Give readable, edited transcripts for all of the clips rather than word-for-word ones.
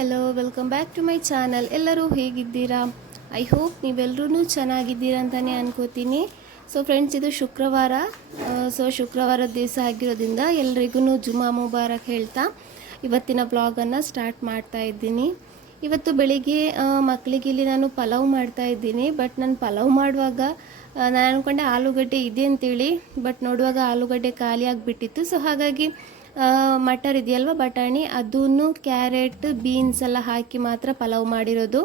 Hello welcome back to my channel. ಎಲ್ಲರೂ ಹೇಗಿದ್ದೀರಾ? I hope ನೀವೆಲ್ಲರೂ ಚೆನ್ನಾಗಿದ್ದೀರಾ ಅಂತಲೇ ಅನ್ಕೋತೀನಿ. ಸೊ ಫ್ರೆಂಡ್ಸ್, ಇದು ಶುಕ್ರವಾರ. ಶುಕ್ರವಾರದ ದಿವಸ ಆಗಿರೋದ್ರಿಂದ ಎಲ್ರಿಗೂ ಜುಮಾ ಮುಬಾರಕ್ ಹೇಳ್ತಾ ಇವತ್ತಿನ ಬ್ಲಾಗನ್ನು ಸ್ಟಾರ್ಟ್ ಮಾಡ್ತಾ ಇದ್ದೀನಿ. ಇವತ್ತು ಬೆಳಿಗ್ಗೆ ಮಕ್ಕಳಿಗೆ ಇಲ್ಲಿ ನಾನು ಪಲಾವ್ ಮಾಡ್ತಾ ಇದ್ದೀನಿ. ಬಟ್ ನಾನು ಪಲಾವ್ ಮಾಡುವಾಗ ನಾನು ಅಂದ್ಕೊಂಡೆ ಆಲೂಗಡ್ಡೆ ಇದೆ ಅಂತೇಳಿ, ಬಟ್ ನೋಡುವಾಗ ಆಲೂಗಡ್ಡೆ ಖಾಲಿ ಆಗಿಬಿಟ್ಟಿತ್ತು. ಸೊ ಹಾಗಾಗಿ ಮಟರ್ ಇದೆಯಲ್ವ, ಬಟಾಣಿ, ಅದನ್ನು ಕ್ಯಾರೆಟ್ ಬೀನ್ಸ್ ಎಲ್ಲ ಹಾಕಿ ಮಾತ್ರ ಪಲಾವ್ ಮಾಡಿರೋದು.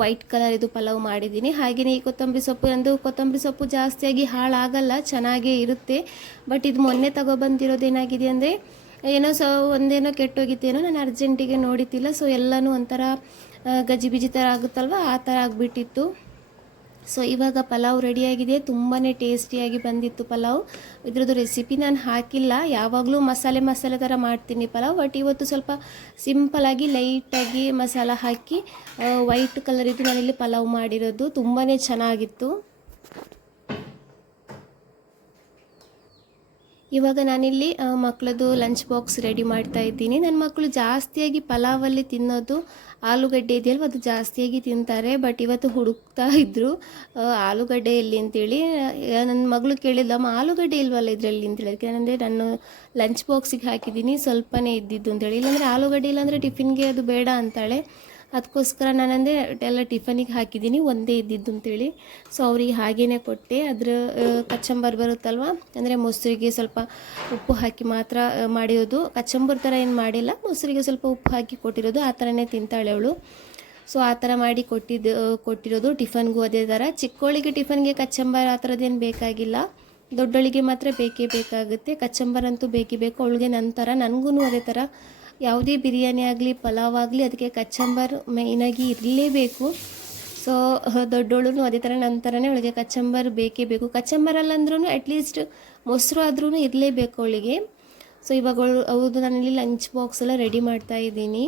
ವೈಟ್ ಕಲರ್ ಇದು ಪಲಾವ್ ಮಾಡಿದ್ದೀನಿ. ಹಾಗೆಯೇ ಈ ಕೊತ್ತಂಬರಿ ಸೊಪ್ಪು, ನಂದು ಕೊತ್ತಂಬರಿ ಸೊಪ್ಪು ಜಾಸ್ತಿಯಾಗಿ ಹಾಳಾಗಲ್ಲ, ಚೆನ್ನಾಗೇ ಇರುತ್ತೆ. ಬಟ್ ಇದು ಮೊನ್ನೆ ತಗೊಬಂದಿರೋದೇನಾಗಿದೆ ಅಂದರೆ ಏನೋ ಒಂದೇನೋ ಕೆಟ್ಟೋಗಿತ್ತೇನೋ, ನಾನು ಅರ್ಜೆಂಟಿಗೆ ನೋಡಿತ್ತಿಲ್ಲ. ಸೊ ಎಲ್ಲನೂ ಒಂಥರ ಗಜಿಬಿಜಿ ಥರ ಆಗುತ್ತಲ್ವ, ಆ ಥರ ಆಗಿಬಿಟ್ಟಿತ್ತು. ಸೊ ಇವಾಗ ಪಲಾವ್ ರೆಡಿಯಾಗಿದೆ. ತುಂಬಾ ಟೇಸ್ಟಿಯಾಗಿ ಬಂದಿತ್ತು ಪಲಾವ್. ಇದ್ರದ್ದು ರೆಸಿಪಿ ನಾನು ಹಾಕಿಲ್ಲ, ಯಾವಾಗಲೂ ಮಸಾಲೆ ಥರ ಮಾಡ್ತೀನಿ ಪಲಾವ್. ಬಟ್ ಇವತ್ತು ಸ್ವಲ್ಪ ಸಿಂಪಲಾಗಿ ಲೈಟಾಗಿ ಮಸಾಲ ಹಾಕಿ ವೈಟ್ ಕಲರ್ ಇದು ನಾನಿಲ್ಲಿ ಪಲಾವ್ ಮಾಡಿರೋದು. ತುಂಬಾ ಚೆನ್ನಾಗಿತ್ತು. ಇವಾಗ ನಾನಿಲ್ಲಿ ಮಕ್ಕಳದು ಲಂಚ್ ಬಾಕ್ಸ್ ರೆಡಿ ಮಾಡ್ತಾ ಇದ್ದೀನಿ. ನನ್ನ ಮಕ್ಕಳು ಜಾಸ್ತಿಯಾಗಿ ಪಲಾವಲ್ಲಿ ತಿನ್ನೋದು ಆಲೂಗಡ್ಡೆ ಇದೆಯಲ್ವ, ಅದು ಜಾಸ್ತಿಯಾಗಿ ತಿಂತಾರೆ. ಬಟ್ ಇವತ್ತು ಹುಡುಕ್ತಾ ಇದ್ದರು ಆಲೂಗಡ್ಡೆ ಎಲ್ಲಿ ಅಂತೇಳಿ. ನನ್ನ ಮಗಳು ಕೇಳಿಲ್ಲಮ್ಮ ಆಲೂಗಡ್ಡೆ ಇಲ್ವಲ್ಲ ಇದರಲ್ಲಿ ಅಂತೇಳಿ. ಅದಕ್ಕೆ ನಾನು ಲಂಚ್ ಬಾಕ್ಸಿಗೆ ಹಾಕಿದ್ದೀನಿ, ಸ್ವಲ್ಪನೇ ಇದ್ದಿದ್ದು ಅಂತೇಳಿ. ಇಲ್ಲಾಂದರೆ ಆಲೂಗಡ್ಡೆ ಇಲ್ಲಾಂದರೆ ಟಿಫಿನ್ಗೆ ಅದು ಬೇಡ ಅಂತಾಳೆ. ಅದಕ್ಕೋಸ್ಕರ ನಾನಂದರೆ ಎಲ್ಲ ಟಿಫನಿಗೆ ಹಾಕಿದ್ದೀನಿ, ಒಂದೇ ಇದ್ದಿದ್ದು ಅಂತೇಳಿ. ಸೊ ಅವ್ರಿಗೆ ಹಾಗೇ ಕೊಟ್ಟೆ. ಅದರ ಕಚ್ಚಂಬರ್ ಬರುತ್ತಲ್ವ, ಅಂದರೆ ಮೊಸರಿಗೆ ಸ್ವಲ್ಪ ಉಪ್ಪು ಹಾಕಿ ಮಾತ್ರ ಮಾಡಿರೋದು. ಕಚ್ಚಂಬರ್ ಥರ ಏನು ಮಾಡಿಲ್ಲ, ಮೊಸರಿಗೆ ಸ್ವಲ್ಪ ಉಪ್ಪು ಹಾಕಿ ಕೊಟ್ಟಿರೋದು. ಆ ಥರನೇ ತಿಂತಾಳೆ ಅವಳು. ಸೊ ಆ ಥರ ಮಾಡಿ ಕೊಟ್ಟಿರೋದು. ಟಿಫನ್ಗೂ ಅದೇ ಥರ. ಚಿಕ್ಕವಳಿಗೆ ಟಿಫನ್ಗೆ ಕಚ್ಚಂಬರ್ ಆ ಥರದ್ದೇನು ಬೇಕಾಗಿಲ್ಲ, ದೊಡ್ಡಳಿಗೆ ಮಾತ್ರ ಬೇಕೇ ಬೇಕಾಗುತ್ತೆ. ಕಚ್ಚಂಬರ್ ಅಂತೂ ಬೇಕೇ ಬೇಕು ಅವಳಿಗೆ. ನಂತರ ನನಗೂ ಅದೇ ಥರ ಯಾವುದೇ ಬಿರಿಯಾನಿ ಆಗಲಿ ಪಲಾವ್ ಆಗಲಿ ಅದಕ್ಕೆ ಕಚ್ಚಂಬರ್ ಮೇಯ್ನಾಗಿ ಇರಲೇಬೇಕು. ಸೊ ದೊಡ್ಡೋಳು ಅದೇ ಥರ ನಂತರನೇ ಅವಳಿಗೆ ಕಚ್ಚಂಬರ್ ಬೇಕೇ ಬೇಕು. ಕಚ್ಚಂಬರಲ್ಲಂದ್ರೂ ಅಟ್ಲೀಸ್ಟ್ ಮೊಸರು ಆದ್ರೂ ಇರಲೇಬೇಕು ಅವಳಿಗೆ. ಸೊ ಇವಾಗ ಹೌದು, ನಾನಿಲ್ಲಿ ಲಂಚ್ ಬಾಕ್ಸ್ ಎಲ್ಲ ರೆಡಿ ಮಾಡ್ತಾ ಇದ್ದೀನಿ.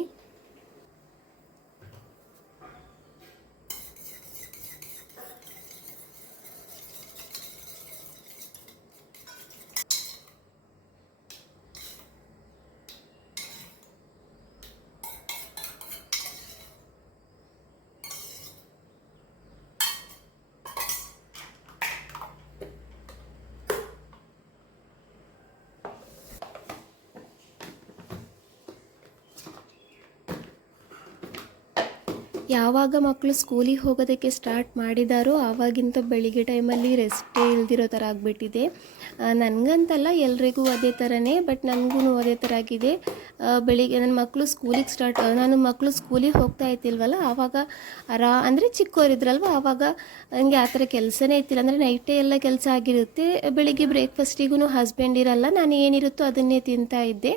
ಯಾವಾಗ ಮಕ್ಕಳು ಸ್ಕೂಲಿಗೆ ಹೋಗೋದಕ್ಕೆ ಸ್ಟಾರ್ಟ್ ಮಾಡಿದಾರೋ ಆವಾಗಿಂತ ಬೆಳಿಗ್ಗೆ ಟೈಮಲ್ಲಿ ರೆಸ್ಟೇ ಇಲ್ದಿರೋ ಥರ ಆಗಿಬಿಟ್ಟಿದೆ. ನನಗಂತಲ್ಲ, ಎಲ್ರಿಗೂ ಅದೇ ಥರನೇ. ಬಟ್ ನನಗೂ ಅದೇ ಥರ ಆಗಿದೆ. ಬೆಳಿಗ್ಗೆ ನನ್ನ ಮಕ್ಕಳು ನಾನು ಮಕ್ಕಳು ಸ್ಕೂಲಿಗೆ ಹೋಗ್ತಾ ಇತ್ತಿಲ್ವಲ್ಲ, ಆವಾಗ ಅಂದರೆ ಚಿಕ್ಕವರಿದ್ರಲ್ವ, ಆವಾಗ ನನಗೆ ಆ ಥರ ಕೆಲಸನೇ ಇತ್ತಿಲ್ಲ. ಅಂದರೆ ನೈಟೇ ಎಲ್ಲ ಕೆಲಸ ಆಗಿರುತ್ತೆ. ಬೆಳಿಗ್ಗೆ ಬ್ರೇಕ್ಫಾಸ್ಟಿಗೂ ಹಸ್ಬೆಂಡ್ ಇರಲ್ಲ, ನಾನು ಏನಿರುತ್ತೋ ಅದನ್ನೇ ತಿಂತಾ ಇದ್ದೆ.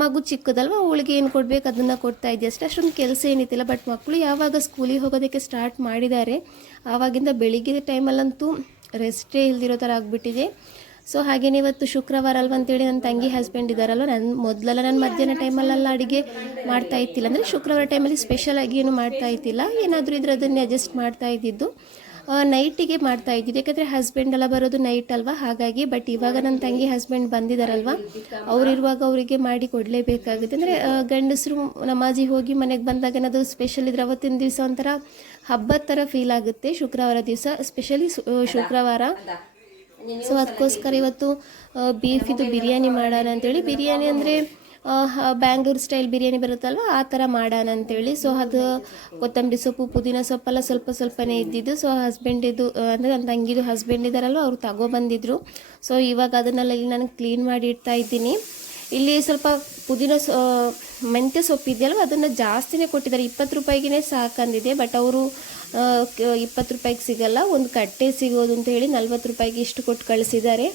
ಮಗು ಚಿಕ್ಕದಲ್ವ, ಅವಳಿಗೆ ಏನು ಕೊಡಬೇಕು ಅದನ್ನು ಕೊಡ್ತಾ ಇದ್ದೆ ಅಷ್ಟೇ. ಅಷ್ಟೊಂದು ಕೆಲಸ ಏನಿತ್ತಿಲ್ಲ. ಬಟ್ ಮಕ್ಕಳು ಯಾವಾಗ ಸ್ಕೂಲಿಗೆ ಹೋಗೋದಕ್ಕೆ ಸ್ಟಾರ್ಟ್ ಮಾಡಿದ್ದಾರೆ ಆವಾಗಿಂದ ಬೆಳಿಗ್ಗೆ ಟೈಮಲ್ಲಂತೂ ರೆಸ್ಟೇ ಇಲ್ದಿರೋ ಥರ ಆಗಿಬಿಟ್ಟಿದೆ. ಸೊ ಹಾಗೆಯೇ ಇವತ್ತು ಶುಕ್ರವಾರ ಅಲ್ವ ಅಂತೇಳಿ ನನ್ನ ತಂಗಿ ಹಸ್ಬೆಂಡ್ ಇದ್ದಾರಲ್ವ, ನಾನು ಮಧ್ಯಾಹ್ನ ಟೈಮಲ್ಲೆಲ್ಲ ಅಡುಗೆ ಮಾಡ್ತಾ ಇತ್ತಿಲ್ಲ. ಅಂದರೆ ಶುಕ್ರವಾರ ಟೈಮಲ್ಲಿ ಸ್ಪೆಷಲಾಗಿ ಏನು ಮಾಡ್ತಾ ಇತ್ತಿಲ್ಲ, ಏನಾದರೂ ಇದ್ರೆ ಅದನ್ನೇ ಅಡ್ಜಸ್ಟ್ ಮಾಡ್ತಾ ಇದ್ದಿದ್ದು. ನೈಟಿಗೆ ಮಾಡ್ತಾ ಇದ್ದಿದ್ದು, ಯಾಕಂದರೆ ಹಸ್ಬೆಂಡ್ ಎಲ್ಲ ಬರೋದು ನೈಟ್ ಅಲ್ವಾ, ಹಾಗಾಗಿ. ಬಟ್ ಇವಾಗ ನನ್ನ ತಂಗಿ ಹಸ್ಬೆಂಡ್ ಬಂದಿದ್ದಾರಲ್ವ, ಅವರಿರುವಾಗ ಅವರಿಗೆ ಮಾಡಿ ಕೊಡಲೇಬೇಕಾಗುತ್ತೆ. ಅಂದರೆ ಗಂಡಸರು ನಮಾಜಿ ಹೋಗಿ ಮನೆಗೆ ಬಂದಾಗ ಏನಾದರೂ ಸ್ಪೆಷಲ್ ಇದ್ರೆ ಅವತ್ತಿನ ದಿವಸ ಒಂಥರ ಹಬ್ಬದ ಥರ ಫೀಲ್ ಆಗುತ್ತೆ. ಶುಕ್ರವಾರ ದಿವಸ ಸ್ಪೆಷಲಿ ಶುಕ್ರವಾರ. ಸೊ ಅದಕ್ಕೋಸ್ಕರ ಇವತ್ತು ಬೀಫ್ ಇದು ಬಿರಿಯಾನಿ ಮಾಡೋಣ ಅಂತೇಳಿ. ಬಿರಿಯಾನಿ ಅಂದರೆ ಬ್ಯಾಂಗ್ಳೂರ್ ಸ್ಟೈಲ್ ಬಿರಿಯಾನಿ ಬರುತ್ತಲ್ವ, ಆ ಥರ ಮಾಡೋಣ ಅಂತೇಳಿ. ಸೊ ಅದು ಕೊತ್ತಂಬರಿ ಸೊಪ್ಪು ಪುದೀನ ಸೊಪ್ಪೆಲ್ಲ ಸ್ವಲ್ಪನೇ ಇದ್ದಿದ್ದು. ಸೊ ಹಸ್ಬೆಂಡಿದು ಅಂದರೆ ನನ್ನ ತಂಗಿದು ಹಸ್ಬೆಂಡ್ ಇದ್ದಾರಲ್ವ, ಅವ್ರು ತಗೊಬಂದಿದ್ರು. ಸೊ ಇವಾಗ ಅದನ್ನೆಲ್ಲ ಇಲ್ಲಿ ನಾನು ಕ್ಲೀನ್ ಮಾಡಿ ಇಡ್ತಾ ಇದ್ದೀನಿ. ಇಲ್ಲಿ ಸ್ವಲ್ಪ ಮೆಂತ್ಯ ಸೊಪ್ಪು ಇದೆಯಲ್ವ, ಅದನ್ನು ಜಾಸ್ತಿನೇ ಕೊಟ್ಟಿದ್ದಾರೆ. 20 ರೂಪಾಯಿಗೆ ಸಾಕಂದಿದೆ. ಬಟ್ ಅವರು 20 ರೂಪಾಯಿಗೆ ಸಿಗಲ್ಲ, ಒಂದು ಕಟ್ಟೆ ಸಿಗೋದು ಅಂತ ಹೇಳಿ 40 ರೂಪಾಯಿಗೆ ಇಷ್ಟು ಕೊಟ್ಟು ಕಳಿಸಿದ್ದಾರೆ.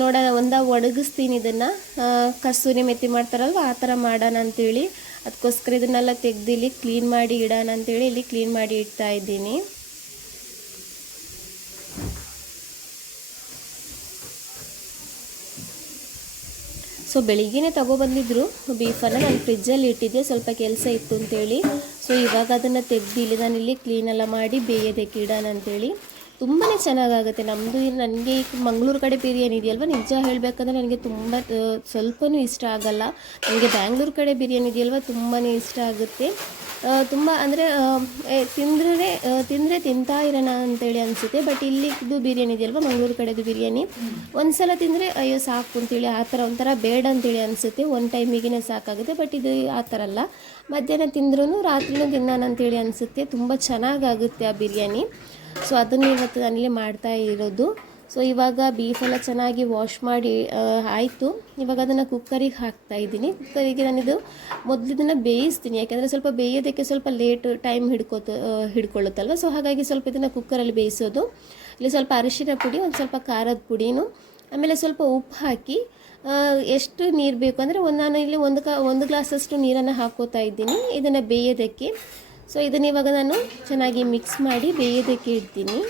ನೋಡೋಣ, ಒಣಗಿಸ್ತೀನಿ ಇದನ್ನು. ಕಸೂರಿ ಮೆತ್ತಿ ಮಾಡ್ತಾರಲ್ವ, ಆ ಥರ ಮಾಡೋಣ ಅಂತೇಳಿ. ಅದಕ್ಕೋಸ್ಕರ ಇದನ್ನೆಲ್ಲ ತೆಗೆದು ಇಲ್ಲಿ ಕ್ಲೀನ್ ಮಾಡಿ ಇಡೋಣ ಅಂತೇಳಿ ಇಲ್ಲಿ ಕ್ಲೀನ್ ಮಾಡಿ ಇಡ್ತಾ ಇದ್ದೀನಿ. ಸೊ ಬೆಳಿಗ್ಗೆನೇ ತಗೊಬಂದಿದ್ರು ಬೀಫನ್ನು. ನಾನು ಫ್ರಿಜ್ಜಲ್ಲಿ ಇಟ್ಟಿದ್ದೆ, ಸ್ವಲ್ಪ ಕೆಲಸ ಇತ್ತು ಅಂತೇಳಿ. ಸೊ ಇವಾಗ ಅದನ್ನು ತೆಗೆದು ಇಲ್ಲಿ ನಾನಿಲ್ಲಿ ಕ್ಲೀನೆಲ್ಲ ಮಾಡಿ ಬೇಯೋದಕ್ಕೆ ಇಡೋಣ ಅಂತೇಳಿ. ತುಂಬಾ ಚೆನ್ನಾಗಾಗುತ್ತೆ. ನಮ್ಮದು ನನಗೆ ಮಂಗಳೂರು ಕಡೆ ಬಿರಿಯಾನಿ ಇದೆಯಲ್ವ, ನಿಜ ಹೇಳಬೇಕಂದ್ರೆ ನನಗೆ ತುಂಬ ಸ್ವಲ್ಪನೂ ಇಷ್ಟ ಆಗಲ್ಲ. ನನಗೆ ಬ್ಯಾಂಗ್ಳೂರು ಕಡೆ ಬಿರಿಯಾನಿ ಇದೆಯಲ್ವ ತುಂಬಾ ಇಷ್ಟ ಆಗುತ್ತೆ. ತುಂಬ ಅಂದರೆ ತಿಂದರೆ ತಿಂತಾ ಇರೋಣ ಅಂತೇಳಿ ಅನಿಸುತ್ತೆ. ಬಟ್ ಇಲ್ಲಿದು ಬಿರಿಯಾನಿ ಇದೆಯಲ್ವ, ಮಂಗಳೂರು ಕಡೆದು ಬಿರಿಯಾನಿ ಒಂದು ಸಲ ತಿಂದರೆ ಅಯ್ಯೋ ಸಾಕು ಅಂತೇಳಿ ಆ ಥರ ಒಂಥರ ಬೇಡ ಅಂತೇಳಿ ಅನಿಸುತ್ತೆ. ಒಂದು ಟೈಮಿಗೆ ಸಾಕಾಗುತ್ತೆ. ಬಟ್ ಇದು ಆ ಥರ ಅಲ್ಲ, ಮಧ್ಯಾಹ್ನ ತಿಂದ್ರೂ ರಾತ್ರಿನೂ ತಿನ್ನೋಣ ಅಂತೇಳಿ ಅನಿಸುತ್ತೆ. ತುಂಬ ಚೆನ್ನಾಗಾಗುತ್ತೆ ಆ ಬಿರಿಯಾನಿ. ಸೊ ಅದನ್ನು ಇವತ್ತು ನಾನಿಲ್ಲಿ ಮಾಡ್ತಾ ಇರೋದು. ಸೊ ಇವಾಗ ಬೀಫೆಲ್ಲ ಚೆನ್ನಾಗಿ ವಾಶ್ ಮಾಡಿ ಆಯಿತು. ಇವಾಗ ಅದನ್ನು ಕುಕ್ಕರಿಗೆ ಹಾಕ್ತಾಯಿದ್ದೀನಿ. ಕುಕ್ಕರಿಗೆ ನಾನಿದು ಮೊದಲು ಇದನ್ನು ಬೇಯಿಸ್ತೀನಿ, ಯಾಕೆಂದರೆ ಸ್ವಲ್ಪ ಬೇಯೋದಕ್ಕೆ ಸ್ವಲ್ಪ ಟೈಮ್ ಹಿಡ್ಕೊಳ್ಳುತ್ತಲ್ವ. ಸೊ ಹಾಗಾಗಿ ಸ್ವಲ್ಪ ಇದನ್ನು ಕುಕ್ಕರಲ್ಲಿ ಬೇಯಿಸೋದು. ಇಲ್ಲಿ ಸ್ವಲ್ಪ ಅರಿಶಿನ ಪುಡಿ, ಒಂದು ಸ್ವಲ್ಪ ಖಾರದ ಪುಡಿನೂ, ಆಮೇಲೆ ಸ್ವಲ್ಪ ಉಪ್ಪು ಹಾಕಿ ಎಷ್ಟು ನೀರು ಬೇಕು ಅಂದರೆ ನಾನು ಇಲ್ಲಿ ಒಂದು ಗ್ಲಾಸಷ್ಟು ನೀರನ್ನು ಹಾಕ್ಕೋತಾ ಇದ್ದೀನಿ ಇದನ್ನು ಬೇಯೋದಕ್ಕೆ. ಸೊ ಇದನ್ನು ಇವಾಗ ನಾನು ಚೆನ್ನಾಗಿ ಮಿಕ್ಸ್ ಮಾಡಿ ಬೇಯೋದಕ್ಕೆ ಇಡ್ತೀನಿ.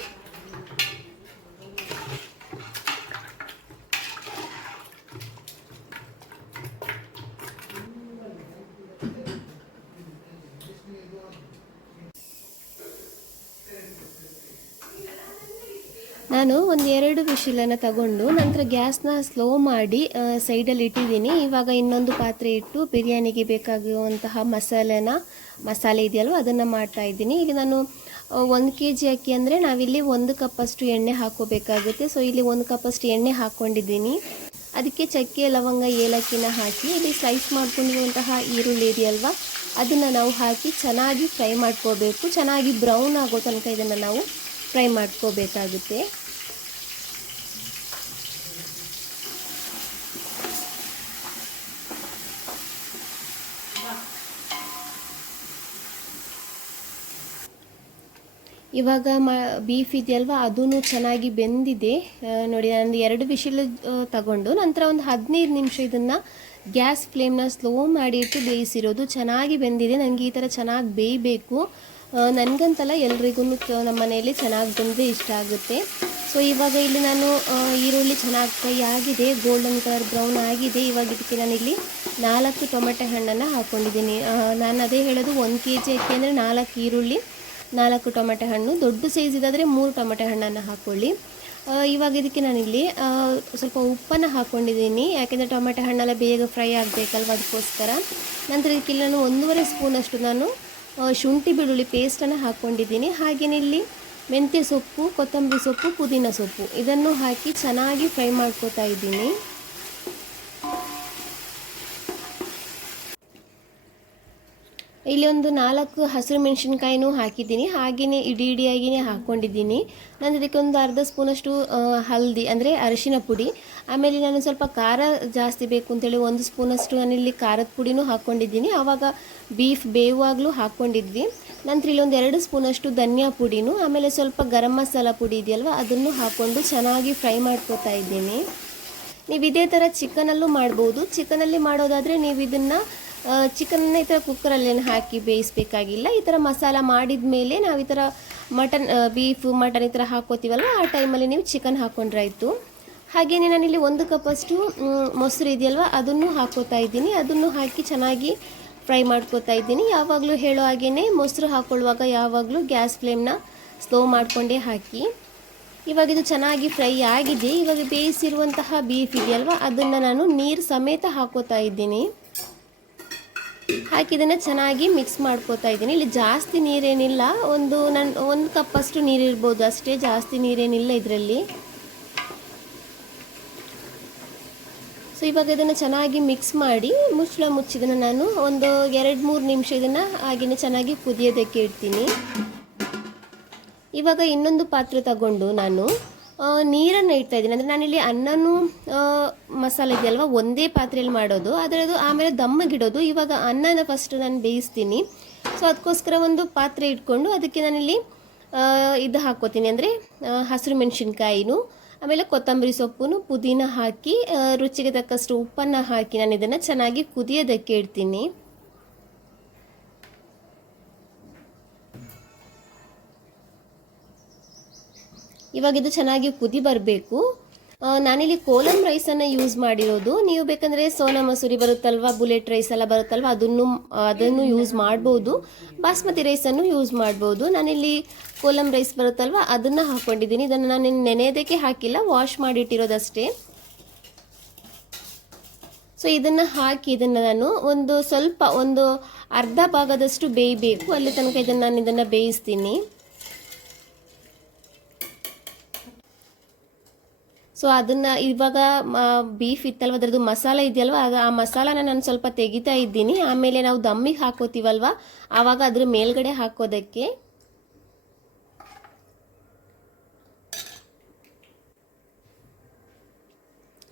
ನಾನು ಒಂದು 2 ವಿಶಿಲನ್ನು ತಗೊಂಡು ನಂತರ ಗ್ಯಾಸ್ನ ಸ್ಲೋ ಮಾಡಿ ಸೈಡಲ್ಲಿ ಇಟ್ಟಿದ್ದೀನಿ. ಇವಾಗ ಇನ್ನೊಂದು ಪಾತ್ರೆ ಇಟ್ಟು ಬಿರಿಯಾನಿಗೆ ಬೇಕಾಗುವಂತಹ ಮಸಾಲೆ ಇದೆಯಲ್ವ ಅದನ್ನು ಮಾಡ್ತಾ ಇದ್ದೀನಿ. ಈಗ ನಾನು 1 kg ಅಕ್ಕಿ ಅಂದರೆ ನಾವಿಲ್ಲಿ 1 ಕಪ್ಪಷ್ಟು ಎಣ್ಣೆ ಹಾಕೋಬೇಕಾಗುತ್ತೆ. ಸೊ ಇಲ್ಲಿ 1 ಕಪ್ಪಷ್ಟು ಎಣ್ಣೆ ಹಾಕ್ಕೊಂಡಿದ್ದೀನಿ. ಅದಕ್ಕೆ ಚಕ್ಕೆ, ಲವಂಗ, ಏಲಕ್ಕಿನ ಹಾಕಿ ಇಲ್ಲಿ ಸ್ಲೈಸ್ ಮಾಡ್ಕೊಂಡಿರುವಂತಹ ಈರುಳ್ಳಿ ಇದೆಯಲ್ವ ಅದನ್ನು ನಾವು ಹಾಕಿ ಚೆನ್ನಾಗಿ ಫ್ರೈ ಮಾಡ್ಕೋಬೇಕು. ಚೆನ್ನಾಗಿ ಬ್ರೌನ್ ಆಗೋ ತನಕ ಇದನ್ನು ನಾವು ಫ್ರೈ ಮಾಡ್ಕೋಬೇಕಾಗುತ್ತೆ. ಇವಾಗ ಬೀಫ್ ಇದೆಯಲ್ವ ಅದೂ ಚೆನ್ನಾಗಿ ಬೆಂದಿದೆ ನೋಡಿ. ನಾನು 2 ವಿಶಿಲ್ ತಗೊಂಡು ನಂತರ ಒಂದು 15 ನಿಮಿಷ ಇದನ್ನು ಗ್ಯಾಸ್ ಫ್ಲೇಮ್ನ ಸ್ಲೋ ಮಾಡಿ ಇಟ್ಟು ಬೇಯಿಸಿರೋದು. ಚೆನ್ನಾಗಿ ಬೆಂದಿದೆ. ನನಗೆ ಈ ಥರ ಚೆನ್ನಾಗಿ ಬೇಯಬೇಕು. ನನಗಂತಲ್ಲ ಎಲ್ರಿಗೂ ನಮ್ಮ ಮನೆಯಲ್ಲಿ ಚೆನ್ನಾಗಿ ಬಂದರೆ ಇಷ್ಟ ಆಗುತ್ತೆ. ಸೊ ಇವಾಗ ಇಲ್ಲಿ ನಾನು ಈರುಳ್ಳಿ ಚೆನ್ನಾಗಿ ಫ್ರೈ ಆಗಿದೆ, ಗೋಲ್ಡನ್ ಕಲರ್ ಬ್ರೌನ್ ಆಗಿದೆ. ಇವಾಗ ಇದಕ್ಕೆ ನಾನಿಲ್ಲಿ 4 ಟೊಮೆಟೊ ಹಣ್ಣನ್ನು ಹಾಕ್ಕೊಂಡಿದ್ದೀನಿ. ನಾನು ಅದೇ ಹೇಳೋದು 1 kg ಅಕ್ಕಿ ಅಂದರೆ 4 ಈರುಳ್ಳಿ, 4 ಟೊಮೆಟೊ ಹಣ್ಣು, ದೊಡ್ಡ ಸೈಜ್ ಇದಾದರೆ 3 ಟೊಮೆಟೊ ಹಣ್ಣನ್ನು ಹಾಕ್ಕೊಳ್ಳಿ. ಇವಾಗ ಇದಕ್ಕೆ ನಾನಿಲ್ಲಿ ಸ್ವಲ್ಪ ಉಪ್ಪನ್ನು ಹಾಕ್ಕೊಂಡಿದ್ದೀನಿ, ಯಾಕೆಂದರೆ ಟೊಮೆಟೊ ಹಣ್ಣೆಲ್ಲ ಬೇಗ ಫ್ರೈ ಆಗಬೇಕಲ್ವ ಅದಕ್ಕೋಸ್ಕರ. ನಂತರ ಇದಕ್ಕೆ ನಾನು 1.5 ಸ್ಪೂನಷ್ಟು ನಾನು ಶುಂಠಿ ಬೆಳ್ಳುಳ್ಳಿ ಪೇಸ್ಟನ್ನು ಹಾಕ್ಕೊಂಡಿದ್ದೀನಿ. ಹಾಗೆಯೇ ಇಲ್ಲಿ ಮೆಂತ್ಯ ಸೊಪ್ಪು, ಕೊತ್ತಂಬರಿ ಸೊಪ್ಪು, ಪುದೀನ ಸೊಪ್ಪು ಇದನ್ನು ಹಾಕಿ ಚೆನ್ನಾಗಿ ಫ್ರೈ ಮಾಡ್ಕೋತಾ ಇದ್ದೀನಿ. ಇಲ್ಲಿ ಒಂದು 4 ಹಸಿರು ಮೆಣಸಿನ್ಕಾಯಿನೂ ಹಾಕಿದ್ದೀನಿ. ಹಾಗೆಯೇ ಇಡಿಯಾಗಿಯೇ ಹಾಕ್ಕೊಂಡಿದ್ದೀನಿ. ನಾನು ಇದಕ್ಕೆ ಒಂದು ಅರ್ಧ ಸ್ಪೂನಷ್ಟು ಹಲ್ದಿ ಅಂದರೆ ಅರಿಶಿನ ಪುಡಿ, ಆಮೇಲೆ ನಾನು ಸ್ವಲ್ಪ ಖಾರ ಜಾಸ್ತಿ ಬೇಕು ಅಂತೇಳಿ 1 ಸ್ಪೂನಷ್ಟು ನಾನಿಲ್ಲಿ ಖಾರದ ಪುಡಿನೂ ಹಾಕ್ಕೊಂಡಿದ್ದೀನಿ. ಆವಾಗ ಬೀಫ್ ಬೇಯುವಾಗಲೂ ಹಾಕ್ಕೊಂಡಿದ್ವಿ. ನಂತರ ಇಲ್ಲಿ ಒಂದು 2 ಸ್ಪೂನಷ್ಟು ಧನಿಯಾ ಪುಡಿನೂ, ಆಮೇಲೆ ಸ್ವಲ್ಪ ಗರಂ ಮಸಾಲ ಪುಡಿ ಇದೆಯಲ್ವ ಅದನ್ನು ಹಾಕ್ಕೊಂಡು ಚೆನ್ನಾಗಿ ಫ್ರೈ ಮಾಡ್ಕೋತಾ ಇದ್ದೀನಿ. ನೀವು ಇದೇ ಥರ ಚಿಕನಲ್ಲೂ ಮಾಡ್ಬೋದು. ಚಿಕನಲ್ಲಿ ಮಾಡೋದಾದರೆ ನೀವು ಇದನ್ನು ಚಿಕನ್ನ ಈ ಥರ ಕುಕ್ಕರಲ್ಲೇನು ಹಾಕಿ ಬೇಯಿಸಬೇಕಾಗಿಲ್ಲ. ಈ ಥರ ಮಸಾಲ ಮಾಡಿದ ಮೇಲೆ ನಾವು ಈ ಥರ ಬೀಫು ಮಟನ್ ಈ ಥರ ಹಾಕ್ಕೋತೀವಲ್ವ ಆ ಟೈಮಲ್ಲಿ ನೀವು ಚಿಕನ್ ಹಾಕ್ಕೊಂಡ್ರಾಯ್ತು. ಹಾಗೆಯೇ ನಾನಿಲ್ಲಿ 1 ಕಪ್ಪಷ್ಟು ಮೊಸರು ಇದೆಯಲ್ವ ಅದನ್ನು ಹಾಕ್ಕೋತಾ ಇದ್ದೀನಿ. ಅದನ್ನು ಹಾಕಿ ಚೆನ್ನಾಗಿ ಫ್ರೈ ಮಾಡ್ಕೋತಾ ಇದ್ದೀನಿ. ಯಾವಾಗಲೂ ಹೇಳೋ ಹಾಗೆಯೇ ಮೊಸರು ಹಾಕ್ಕೊಳ್ಳುವಾಗ ಯಾವಾಗಲೂ ಗ್ಯಾಸ್ ಫ್ಲೇಮ್ನ ಸ್ಲೋ ಮಾಡಿಕೊಂಡೇ ಹಾಕಿ. ಇವಾಗ ಇದು ಚೆನ್ನಾಗಿ ಫ್ರೈ ಆಗಿದೆ. ಇವಾಗ ಬೇಯಿಸಿರುವಂತಹ ಬೀಫ್ ಇದೆಯಲ್ವ ಅದನ್ನು ನಾನು ನೀರು ಸಮೇತ ಹಾಕ್ಕೋತಾ ಇದ್ದೀನಿ. ಹಾಕಿ ಇದನ್ನು ಚೆನ್ನಾಗಿ ಮಿಕ್ಸ್ ಮಾಡ್ಕೋತಾ ಇದ್ದೀನಿ. ಇಲ್ಲಿ ಜಾಸ್ತಿ ನೀರೇನಿಲ್ಲ, ನಾನು 1 ಕಪ್ಪಷ್ಟು ನೀರಿರ್ಬೋದು ಅಷ್ಟೇ, ಜಾಸ್ತಿ ನೀರೇನಿಲ್ಲ ಇದರಲ್ಲಿ. ಸೊ ಇವಾಗ ಇದನ್ನು ಚೆನ್ನಾಗಿ ಮಿಕ್ಸ್ ಮಾಡಿ ಮುಚ್ಚಿದನ್ನು ನಾನು ಒಂದು 2-3 ನಿಮಿಷ ಇದನ್ನು ಹಾಗೆಯೇ ಚೆನ್ನಾಗಿ ಕುದಿಯೋದಕ್ಕೆ ಇಡ್ತೀನಿ. ಇವಾಗ ಇನ್ನೊಂದು ಪಾತ್ರೆ ತಗೊಂಡು ನಾನು ನೀರನ್ನು ಇಡ್ತಾ ಇದ್ದೀನಿ. ಅಂದರೆ ನಾನಿಲ್ಲಿ ಅನ್ನನೂ ಮಸಾಲೆ ಇದೆಯಲ್ವ ಒಂದೇ ಪಾತ್ರೆಯಲ್ಲಿ ಮಾಡೋದು, ಅದರದ್ದು ಆಮೇಲೆ ದಮ್ಮಿಗಿಡೋದು. ಇವಾಗ ಅನ್ನನ ಫಸ್ಟ್ ನಾನು ಬೇಯಿಸ್ತೀನಿ. ಸೊ ಅದಕ್ಕೋಸ್ಕರ ಒಂದು ಪಾತ್ರೆ ಇಟ್ಕೊಂಡು ಅದಕ್ಕೆ ನಾನಿಲ್ಲಿ ಇದು ಹಾಕ್ಕೋತೀನಿ, ಅಂದರೆ ಹಸಿರು ಮೆಣಸಿನ್ಕಾಯಿನೂ, ಆಮೇಲೆ ಕೊತ್ತಂಬರಿ ಸೊಪ್ಪು, ಪುದೀನ ಹಾಕಿ ರುಚಿಗೆ ತಕ್ಕಷ್ಟು ಉಪ್ಪನ್ನು ಹಾಕಿ ನಾನು ಇದನ್ನು ಚೆನ್ನಾಗಿ ಕುದಿಯೋದಕ್ಕೆ ಇಡ್ತೀನಿ. ಇವಾಗ ಇದು ಚೆನ್ನಾಗಿ ಕುದಿ ಬರಬೇಕು. ನಾನಿಲ್ಲಿ ಕೋಲಂ ರೈಸನ್ನು ಯೂಸ್ ಮಾಡಿರೋದು. ನೀವು ಬೇಕಂದರೆ ಸೋನಾ ಮಸೂರಿ ಬರುತ್ತಲ್ವ, ಬುಲೆಟ್ ರೈಸ್ ಎಲ್ಲ ಬರುತ್ತಲ್ವ, ಅದನ್ನು ಯೂಸ್ ಮಾಡ್ಬೋದು. ಬಾಸ್ಮತಿ ರೈಸನ್ನು ಯೂಸ್ ಮಾಡ್ಬೋದು. ನಾನಿಲ್ಲಿ ಕೋಲಂ ರೈಸ್ ಬರುತ್ತಲ್ವ ಅದನ್ನು ಹಾಕ್ಕೊಂಡಿದ್ದೀನಿ. ಇದನ್ನು ನಾನು ನೆನೆಯೋದಕ್ಕೆ ಹಾಕಿಲ್ಲ, ವಾಶ್ ಮಾಡಿಟ್ಟಿರೋದಷ್ಟೇ. ಸೊ ಇದನ್ನು ಹಾಕಿ ಇದನ್ನು ನಾನು ಒಂದು ಅರ್ಧ ಭಾಗದಷ್ಟು ಬೇಯಬೇಕು. ಅಲ್ಲಿ ತನಕ ನಾನು ಇದನ್ನು ಬೇಯಿಸ್ತೀನಿ. ಸೊ ಅದನ್ನು ಇವಾಗ ಬೀಫ್ ಇತ್ತಲ್ವ, ಅದರದ್ದು ಮಸಾಲೆ ಇದೆಯಲ್ವ, ಆ ಮಸಾಲಾನ ನಾನು ಸ್ವಲ್ಪ ತೆಗಿತಾ ಇದ್ದೀನಿ. ಆಮೇಲೆ ನಾವು ದಮ್ಮಿಗೆ ಹಾಕೋತೀವಲ್ವ, ಆವಾಗ ಅದ್ರ ಮೇಲ್ಗಡೆ ಹಾಕೋದಕ್ಕೆ.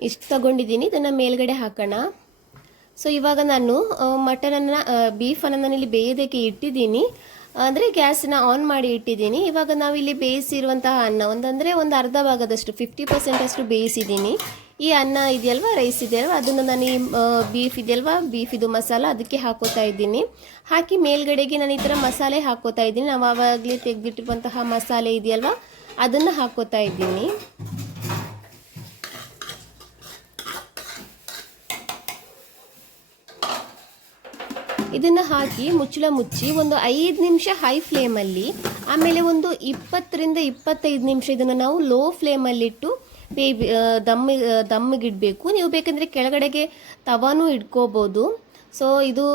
ಇಷ್ಟು ತಗೊಂಡಿದ್ದೀನಿ, ಇದನ್ನು ಮೇಲ್ಗಡೆ ಹಾಕೋಣ. ಸೊ ಇವಾಗ ನಾನು ಬೀಫನ್ನು ನಾನಿಲ್ಲಿ ಬೇಯೋದಕ್ಕೆ ಇಟ್ಟಿದ್ದೀನಿ. ಅಂದರೆ ಗ್ಯಾಸನ್ನ ಆನ್ ಮಾಡಿ ಇಟ್ಟಿದ್ದೀನಿ. ಇವಾಗ ನಾವಿಲ್ಲಿ ಬೇಯಿಸಿರುವಂತಹ ಅನ್ನ ಒಂದು ಅರ್ಧ ಭಾಗದಷ್ಟು 50% ಅಷ್ಟು ಬೇಯಿಸಿದ್ದೀನಿ. ಈ ಅನ್ನ ಇದೆಯಲ್ವ, ರೈಸ್ ಇದೆಯಲ್ವ, ಅದನ್ನು ನಾನು ಈ ಬೀಫ್ ಇದೆಯಲ್ವ, ಬೀಫಿದು ಮಸಾಲ ಅದಕ್ಕೆ ಹಾಕೋತಾ ಇದ್ದೀನಿ. ಹಾಕಿ ಮೇಲ್ಗಡೆಗೆ ನಾನು ಈ ಥರ ಮಸಾಲೆ ಹಾಕೋತಾ ಇದ್ದೀನಿ. ನಾವು ಆವಾಗಲೇ ತೆಗೆದಿಟ್ಟಿರುವಂತಹ ಮಸಾಲೆ ಇದೆಯಲ್ವ, ಅದನ್ನು ಹಾಕೋತಾ ಇದ್ದೀನಿ. ಇದನ್ನು ಹಾಕಿ ಮುಚ್ಚಳ ಮುಚ್ಚಿ ಒಂದು 5 ನಿಮಿಷ ಹೈ ಫ್ಲೇಮಲ್ಲಿ, ಆಮೇಲೆ ಒಂದು 20 ರಿಂದ 25 ನಿಮಿಷ ಇದನ್ನು ನಾವು ಲೋ ಫ್ಲೇಮಲ್ಲಿಟ್ಟು ದಮ್ಮಿಗಿಡಬೇಕು. ನೀವು ಬೇಕಂದರೆ ಕೆಳಗಡೆಗೆ ತವಾನೂ ಇಟ್ಕೋಬೋದು. ಸೊ ಇದು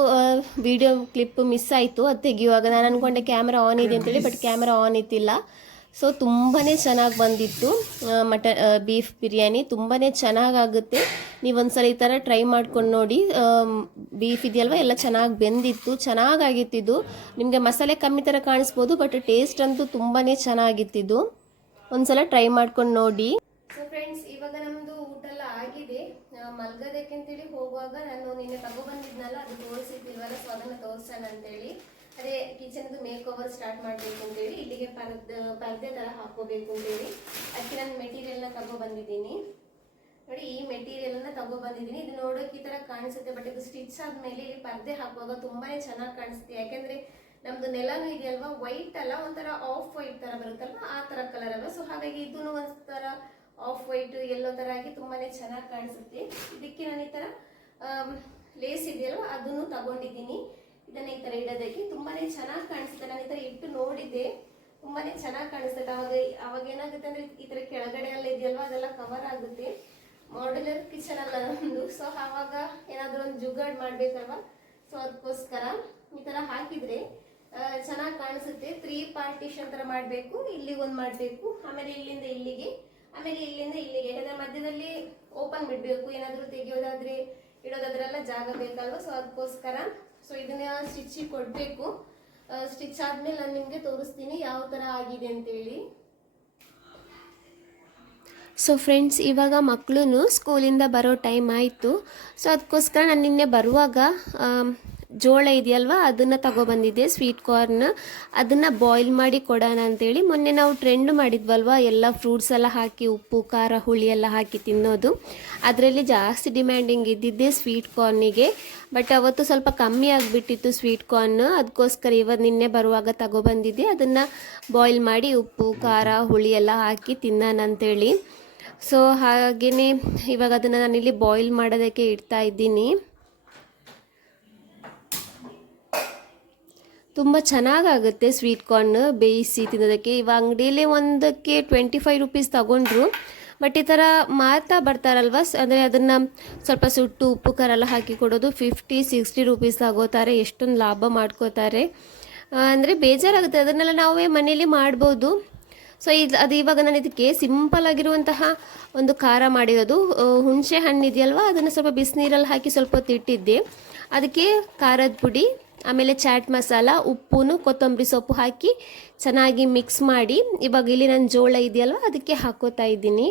ವಿಡಿಯೋ ಕ್ಲಿಪ್ ಮಿಸ್ ಆಯಿತು, ಅದು ತೆಗಿಯುವಾಗ ನಾನು ಅಂದ್ಕೊಂಡೆ ಕ್ಯಾಮ್ರಾ ಆನ್ ಇದೆ ಅಂತೇಳಿ, ಬಟ್ ಕ್ಯಾಮ್ರಾ ಆನ್ ಇತ್ತಿಲ್ಲ. ಸೊ ತುಂಬಾ ಚೆನ್ನಾಗಿ ಬಂದಿತ್ತು ಬೀಫ್ ಬಿರಿಯಾನಿ, ತುಂಬಾ ಚೆನ್ನಾಗಾಗುತ್ತೆ. ನೀವೊಂದ್ಸಲ ಈ ಥರ ಟ್ರೈ ಮಾಡ್ಕೊಂಡು ನೋಡಿ. ಬೀಫ್ ಇದೆಯಲ್ವ ಎಲ್ಲ ಚೆನ್ನಾಗಿ ಬೆಂದಿತ್ತು, ಚೆನ್ನಾಗಾಗಿತ್ತಿದ್ದು. ನಿಮಗೆ ಮಸಾಲೆ ಕಮ್ಮಿ ಥರ ಕಾಣಿಸ್ಬೋದು, ಬಟ್ ಟೇಸ್ಟ್ ಅಂತೂ ತುಂಬಾ ಚೆನ್ನಾಗಿತ್ತಿದ್ದು. ಒಂದ್ಸಲ ಟ್ರೈ ಮಾಡ್ಕೊಂಡು ನೋಡಿ. ಸೊ ಫ್ರೆಂಡ್ಸ್, ಇವಾಗ ನಮ್ಮದು ಊಟ ಎಲ್ಲ ಆಗಿದೆ. ಮಲ್ಗೋದಕ್ಕೆ ಅಂತೇಳಿ ಹೋಗುವಾಗ ನಾನು ನಿನ್ನೆ ತಗೊಬಂದಿದ್ನಲ್ಲ, ಅದು ತೋರಿಸಿದ್ದಿಲ್ವಲ್ಲ, ಸೊ ಅದನ್ನು ತೋರಿಸೋಣ ಅಂತೇಳಿ ಅದೇ ಕಿಚನ್ದು ಮೇಕ್ ಓವರ್ ಸ್ಟಾರ್ಟ್ ಮಾಡಬೇಕು ಅಂತೇಳಿ, ಇಲ್ಲಿಗೆ ಪರ್ದೆ ಥರ ಹಾಕೋಬೇಕು ಅಂತೇಳಿ ಅದಕ್ಕೆ ನಾನು ಮೆಟೀರಿಯಲ್ನ ತಗೊಬಂದಿದ್ದೀನಿ. ನೋಡಿ, ಈ ಮೆಟೀರಿಯಲ್ನ ತಗೊಬಂದಿದ್ದೀನಿ. ಇದು ನೋಡೋಕೆ ಈ ಥರ ಕಾಣಿಸುತ್ತೆ, ಬಟ್ ಇದು ಸ್ಟಿಚ್ ಆದಮೇಲೆ ಇಲ್ಲಿ ಪರ್ದೆ ಹಾಕುವಾಗ ತುಂಬಾ ಚೆನ್ನಾಗಿ ಕಾಣಿಸುತ್ತೆ. ಯಾಕೆಂದರೆ ನಮ್ಮದು ನೆಲನೂ ಇದೆಯಲ್ವಾ, ವೈಟ್ ಅಲ್ಲ, ಒಂಥರ ಆಫ್ ವೈಟ್ ಥರ ಬರುತ್ತಲ್ವ, ಆ ಥರ ಕಲರ್ ಅಲ್ವ. ಸೊ ಹಾಗಾಗಿ ಇದೂ ಒಂಥರ ಆಫ್ ವೈಟ್ ಎಲ್ಲೋ ಥರ ಆಗಿ ತುಂಬಾ ಚೆನ್ನಾಗಿ ಕಾಣಿಸುತ್ತೆ. ಇದಕ್ಕೆ ನಾನು ಈ ಥರ ಲೇಸ್ ಇದೆಯಲ್ವ, ಅದನ್ನು ತಗೊಂಡಿದ್ದೀನಿ. ಇದನ್ನ ಈ ತರ ಇಡೋದಕ್ಕೆ ತುಂಬಾ ಚೆನ್ನಾಗಿ ಕಾಣಿಸುತ್ತೆ. ನಾನು ಈ ತರ ಇಟ್ಟು ನೋಡಿದ್ದೆ, ತುಂಬಾ ಚೆನ್ನಾಗಿ ಕಾಣಿಸುತ್ತೆ. ಅವಾಗ ಏನಾಗುತ್ತೆ ಅಂದ್ರೆ ಈ ತರ ಕೆಳಗಡೆ ಎಲ್ಲ ಇದೆಯಲ್ವಾ, ಅದೆಲ್ಲ ಕವರ್ ಆಗುತ್ತೆ. ಮಾಡ್ಯುಲರ್ ಕಿಚನ್ ಅಲ್ಲ ನಮ್ದು. ಸೊ ಆವಾಗ ಏನಾದರೂ ಒಂದು ಜುಗಾಡ್ ಮಾಡ್ಬೇಕಲ್ವಾ, ಸೊ ಅದಕ್ಕೋಸ್ಕರ ಈ ತರ ಹಾಕಿದ್ರೆ ಚೆನ್ನಾಗಿ ಕಾಣಿಸುತ್ತೆ. 3 ಪಾರ್ಟಿಷನ್ ತರ ಮಾಡಬೇಕು. ಇಲ್ಲಿಗೆ ಒಂದು ಮಾಡಬೇಕು, ಆಮೇಲೆ ಇಲ್ಲಿಂದ ಇಲ್ಲಿಗೆ, ಆಮೇಲೆ ಇಲ್ಲಿಂದ ಇಲ್ಲಿಗೆ. ಯಾಕಂದ್ರೆ ಮಧ್ಯದಲ್ಲಿ ಓಪನ್ ಬಿಡಬೇಕು, ಏನಾದರೂ ತೆಗಿಯೋದಾದ್ರೆ ಇಡೋದಾದ್ರೆಲ್ಲ ಜಾಗ ಬೇಕಲ್ವ. ಸೊ ಅದಕ್ಕೋಸ್ಕರ ಸೊ ಇದನ್ನ ಸ್ಟಿಚಿಗೆ ಕೊಡಬೇಕು. ಸ್ಟಿಚ್ ಆದ್ಮೇಲೆ ನಾನು ನಿಮಗೆ ತೋರಿಸ್ತೀನಿ ಯಾವ ಥರ ಆಗಿದೆ ಅಂತೇಳಿ. ಸೊ ಫ್ರೆಂಡ್ಸ್, ಇವಾಗ ಮಕ್ಕಳು ಸ್ಕೂಲಿಂದ ಬರೋ ಟೈಮ್ ಆಯಿತು. ಸೊ ಅದಕ್ಕೋಸ್ಕರ ನಾನು ನಿನ್ನೆ ಬರುವಾಗ ಜೋಳ ಇದೆಯಲ್ವ, ಅದನ್ನು ತಗೊಬಂದಿದ್ದೆ, ಸ್ವೀಟ್ ಕಾರ್ನ್. ಅದನ್ನು ಬಾಯ್ಲ್ ಮಾಡಿ ಕೊಡೋಣ ಅಂತೇಳಿ. ಮೊನ್ನೆ ನಾವು ಟ್ರೆಂಡ್ ಮಾಡಿದ್ವಲ್ವ, ಎಲ್ಲ ಫ್ರೂಟ್ಸ್ ಎಲ್ಲ ಹಾಕಿ ಉಪ್ಪು ಖಾರ ಹುಳಿ ಎಲ್ಲ ಹಾಕಿ ತಿನ್ನೋದು. ಅದರಲ್ಲಿ ಜಾಸ್ತಿ ಡಿಮ್ಯಾಂಡಿಂಗ್ ಇದ್ದಿದ್ದೆ ಸ್ವೀಟ್ ಕಾರ್ನಿಗೆ. ಬಟ್ ಅವತ್ತು ಸ್ವಲ್ಪ ಕಮ್ಮಿ ಆಗಿಬಿಟ್ಟಿತ್ತು ಸ್ವೀಟ್ ಕಾರ್ನ್. ಅದಕ್ಕೋಸ್ಕರ ಇವತ್ತು ನಿನ್ನೆ ಬರುವಾಗ ತಗೊಬಂದಿದ್ದೆ. ಅದನ್ನು ಬಾಯ್ಲ್ ಮಾಡಿ ಉಪ್ಪು ಖಾರ ಹುಳಿ ಎಲ್ಲ ಹಾಕಿ ತಿನ್ನೋಣ ಅಂತೇಳಿ. ಸೊ ಹಾಗೆಯೇ ಇವಾಗ ಅದನ್ನು ನಾನಿಲ್ಲಿ ಬಾಯ್ಲ್ ಮಾಡೋದಕ್ಕೆ ಇಡ್ತಾ ಇದ್ದೀನಿ. ತುಂಬ ಚೆನ್ನಾಗಾಗುತ್ತೆ ಸ್ವೀಟ್ ಕಾರ್ನ್ ಬೇಯಿಸಿ ತಿನ್ನೋದಕ್ಕೆ. ಇವಾಗ ಅಂಗಡಿಯಲ್ಲಿ ಒಂದಕ್ಕೆ 25 ರೂಪೀಸ್ ತಗೊಂಡ್ರು. ಬಟ್ ಈ ಥರ ಮಾರ್ತಾ ಬರ್ತಾರಲ್ವ, ಅಂದರೆ ಅದನ್ನು ಸ್ವಲ್ಪ ಸುಟ್ಟು ಉಪ್ಪು ಖಾರ ಎಲ್ಲ ಹಾಕಿ ಕೊಡೋದು 50-60 ರೂಪೀಸ್ ತಗೋತಾರೆ. ಎಷ್ಟೊಂದು ಲಾಭ ಮಾಡ್ಕೋತಾರೆ ಅಂದರೆ ಬೇಜಾರಾಗುತ್ತೆ. ಅದನ್ನೆಲ್ಲ ನಾವೇ ಮನೇಲಿ ಮಾಡ್ಬೋದು. ಸೊ ಅದು ಇವಾಗ ನಾನು ಇದಕ್ಕೆ ಸಿಂಪಲ್ ಆಗಿರುವಂತಹ ಒಂದು ಖಾರ ಮಾಡಿರೋದು. ಹುಣಸೆ ಹಣ್ಣು ಇದೆಯಲ್ವ, ಅದನ್ನು ಸ್ವಲ್ಪ ಬಿಸಿನೀರಲ್ಲಿ ಹಾಕಿ ಸ್ವಲ್ಪ ಹೊತ್ತು ಇಟ್ಟಿದ್ದೆ. ಅದಕ್ಕೆ ಖಾರದ ಪುಡಿ, ಆಮೇಲೆ ಚಾಟ್ ಮಸಾಲ, ಉಪ್ಪು, ಕೊತ್ತಂಬರಿ ಸೊಪ್ಪು ಹಾಕಿ ಚೆನ್ನಾಗಿ ಮಿಕ್ಸ್ ಮಾಡಿ ಇವಾಗ ಇಲ್ಲಿ ನಾನು ಜೋಳ ಇದೆಯಲ್ವ ಅದಕ್ಕೆ ಹಾಕೋತಾ ಇದ್ದೀನಿ.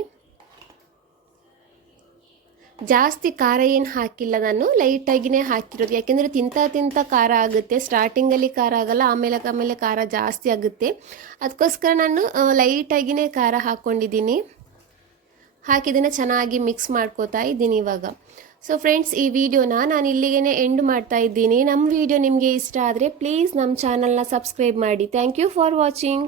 ಜಾಸ್ತಿ ಖಾರ ಏನು ಹಾಕಿಲ್ಲ, ನಾನು ಲೈಟಾಗಿಯೇ ಹಾಕಿರೋದು. ಯಾಕೆಂದರೆ ತಿಂತ ಖಾರ ಆಗುತ್ತೆ. ಸ್ಟಾರ್ಟಿಂಗಲ್ಲಿ ಖಾರ ಆಗಲ್ಲ, ಆಮೇಲೆ ಖಾರ ಜಾಸ್ತಿ ಆಗುತ್ತೆ. ಅದಕ್ಕೋಸ್ಕರ ನಾನು ಲೈಟಾಗಿಯೇ ಖಾರ ಹಾಕ್ಕೊಂಡಿದ್ದೀನಿ. ಹಾಕಿದ್ದನ್ನು ಚೆನ್ನಾಗಿ ಮಿಕ್ಸ್ ಮಾಡ್ಕೋತಾ ಇದ್ದೀನಿ ಇವಾಗ. ಸೊ ಫ್ರೆಂಡ್ಸ್, ಈ ವಿಡಿಯೋನ ನಾನು ಇಲ್ಲಿಗೆ ಎಂಡ್ ಮಾಡ್ತಾ ಇದ್ದೀನಿ. ನಮ್ಮ ವಿಡಿಯೋ ನಿಮಗೆ ಇಷ್ಟ ಆದರೆ ಪ್ಲೀಸ್ ನಮ್ಮ ಚಾನಲ್ನ ಸಬ್ಸ್ಕ್ರೈಬ್ ಮಾಡಿ. Thank you for watching.